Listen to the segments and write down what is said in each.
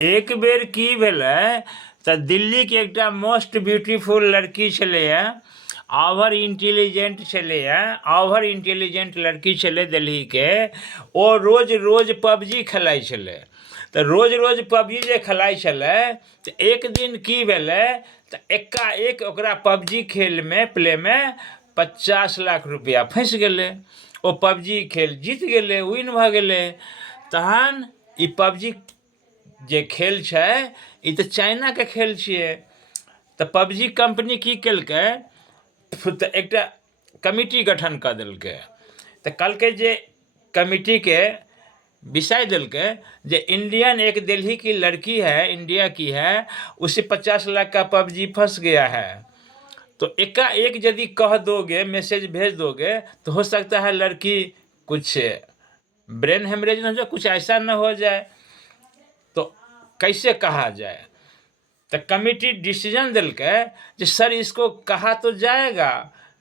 एक बेर की भेलै तऽ दिल्लीके एकटा मोस्ट ब्यूटीफुल लड़की छलैए, ओवर इंटेलिजेंट छलैए, ओवर इंटेलिजेंट लड़की छलै दिल्लीके। ओ रोज रोज पबजी खेलाइ छलै। तऽ रोज रोज पबजी जे खेलाइ छलै तऽ एक दिन की भेलै तऽ एकाएक ओकरा पबजी खेलमे प्लेमे 50 लाख रुपया फँसि गेलै। ओ पबजी खेल जीत गेलै, विन भऽ गेलै। तहन ई पबजी जे खेल छै ई तऽ चाइनाके खेल छियै। तऽ पबजी कंपनी की केलकै तऽ एकटा कमिटी गठन कऽ देलकै। तऽ कहलकै जे कमिटीके विषय देलकै जे इंडियन एक दिल्ली की लड़की है, इंडिया की है, उसे 50 लाख का पबजी फंस गया है। तो एकाएक यदि कह दोगे, मैसेज भेज दोगे, तो हो सकता है लड़की कुछ ब्रेन हेमरेज न हो जाए, कुछ ऐसा न हो जाए। तो कैसे कहा जाए? तो कमिटी डिसीजन दिलके कि सर इसको कहा तो जाएगा,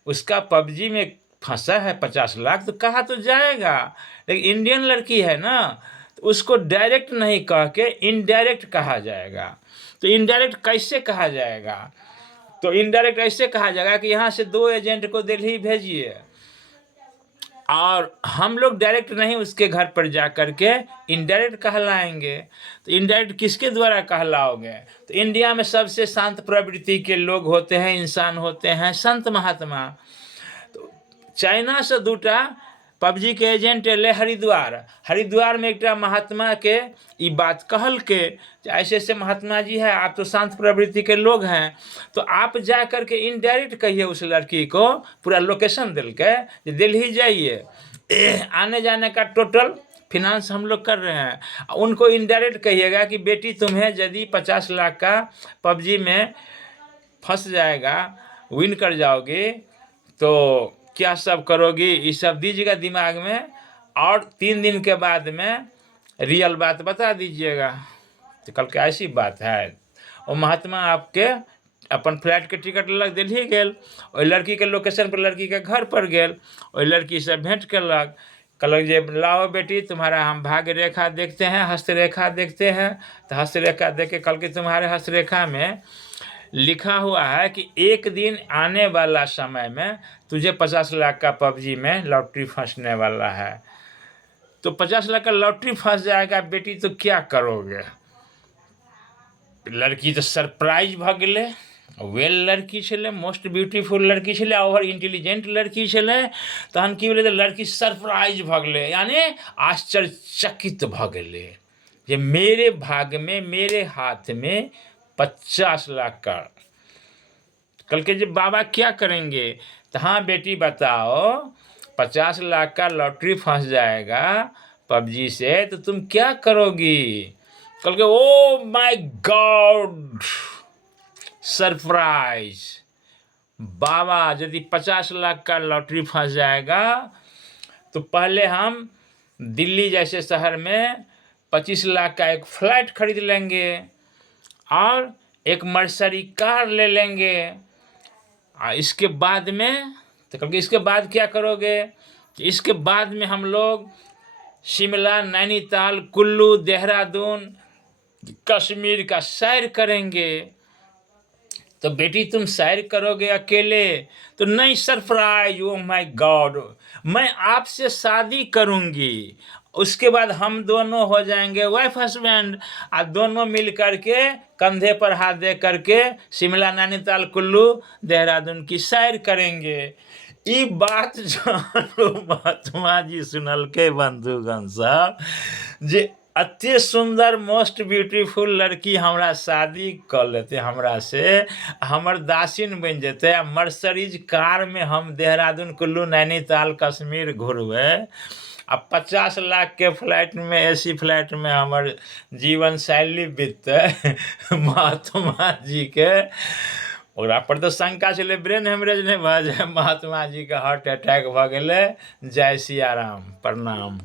उसका पबजी में फंसा है 50 लाख, तो कहा तो जाएगा, लेकिन इंडियन लड़की है ना, तो उसको डायरेक्ट नहीं कह के इनडायरेक्ट कहा जाएगा। तो इनडायरेक्ट कैसे कहा जाएगा? तो इनडायरेक्ट ऐसे कहा जाएगा कि यहाँ से 2 एजेंट को दिल्ली भेजिए और हम लोग डायरेक्ट नहीं उसके घर पर जा कर के इनडायरेक्ट कहलाएंगे। तो इनडायरेक्ट किसके द्वारा कहलाओगे? तो इंडिया में सबसे शांत प्रवृत्ति के लोग होते हैं, इंसान होते हैं, संत महात्मा। तो चाइना से 2टा पबजी के एजेंट एले हरिद्वार में एकटा महात्मा के ये बात कहल के ऐसे ऐसे महात्मा जी है, आप तो शांत प्रवृत्ति के लोग हैं, तो आप जा करके इनडायरेक्ट कहिए उस लड़की को, पूरा लोकेशन दिल के दिल्ली जाइए, आने जाने का टोटल फिनांस हम लोग कर रहे हैं। उनको इनडायरेक्ट कहिएगा कि बेटी तुम्हें यदि 50 लाख का पबजी में फंस जाएगा, विन कर जाओगी, तो क्या सब करोगी, ये सब दीजिएगा दिमाग में, और 3 दिन के बाद में रियल बात बता दीजिएगा। तो कल के ऐसी बात है। वो महात्मा आपके अपन फ्लाइट के टिकट लग दिल्ली गेल, ओहि लड़की के लोकेशन पर लड़की के घर पर गेल, ओहि लड़की से भेंट कलक, कहलक जे लाओ बेटी तुम्हारा हम भाग्य रेखा देखते हैं, हस्तरेखा देखते हैं। तो हस्तरेखा देख के कल के तुम्हारे हस्तरेखा में लिखा हुआ है कि एक दिन आने वाला समय में तुझे 50 लाख का पबजी में लॉटरी फंसने वाला है। तो 50 लाख का लॉटरी फंस जाएगा बेटी, तो क्या करोगे? लड़की तो सरप्राइज भ गेलै, वेल लड़की छलै, मोस्ट ब्यूटीफुल लड़की छलै, ओवर इंटेलिजेंट लड़की छलै। तहन की भेलै तऽ लड़की सरप्राइज भ गेलै, यानी आश्चर्यचकित भ गेलै जे मेरे भाग्य में, मेरे हाथ में 50 लाख का। कल के जब बाबा क्या करेंगे? तो हाँ बेटी बताओ, 50 लाख का लॉटरी फंस जाएगा पबजी से, तो तुम क्या करोगी? कल के ओ माय गॉड, सरप्राइज। बाबा यदि 50 लाख का लॉटरी फंस जाएगा तो पहले हम दिल्ली जैसे शहर में 25 लाख का एक फ्लैट खरीद लेंगे और एक मर्सरी कार ले लेंगे। इसके बाद में तो कल इसके बाद क्या करोगे? इसके बाद में हम लोग शिमला, नैनीताल, कुल्लू, देहरादून, कश्मीर का सैर करेंगे। तो बेटी तुम सैर करोगे अकेले? तो नहीं, सरप्राइज, ओ माय गॉड, मैं आपसे शादी करूंगी, उसके बाद हम दोनों हो जाएंगे वाइफ हस्बैंड, और दोनों मिल करके कंधे पर हाथ दे करके शिमला, नैनीताल, कुल्लू, देहरादून की सैर करेंगे। ई बात जो महात्मा जी सुनल के बंधुगण साहब, जे अति सुंदर मोस्ट ब्यूटीफुल लड़की हमरा शादी कर लेते हमरा से, हमर दासिन बन जेते, मर्सरीज कार में हम देहरादून, कुल्लू, नैनीताल, कश्मीर घूरबै, आ 50 लाख के फ्लाइट में, एसी फ्लाइट में हमर जीवन शैली बीतते। महात्मा जी के ओकरा पर तो शंका छलै ब्रेन हेमरेज नहीं भऽ जाए, महात्मा जी के हार्ट अटैक भऽ गेलै। जय सिया राम, प्रणाम।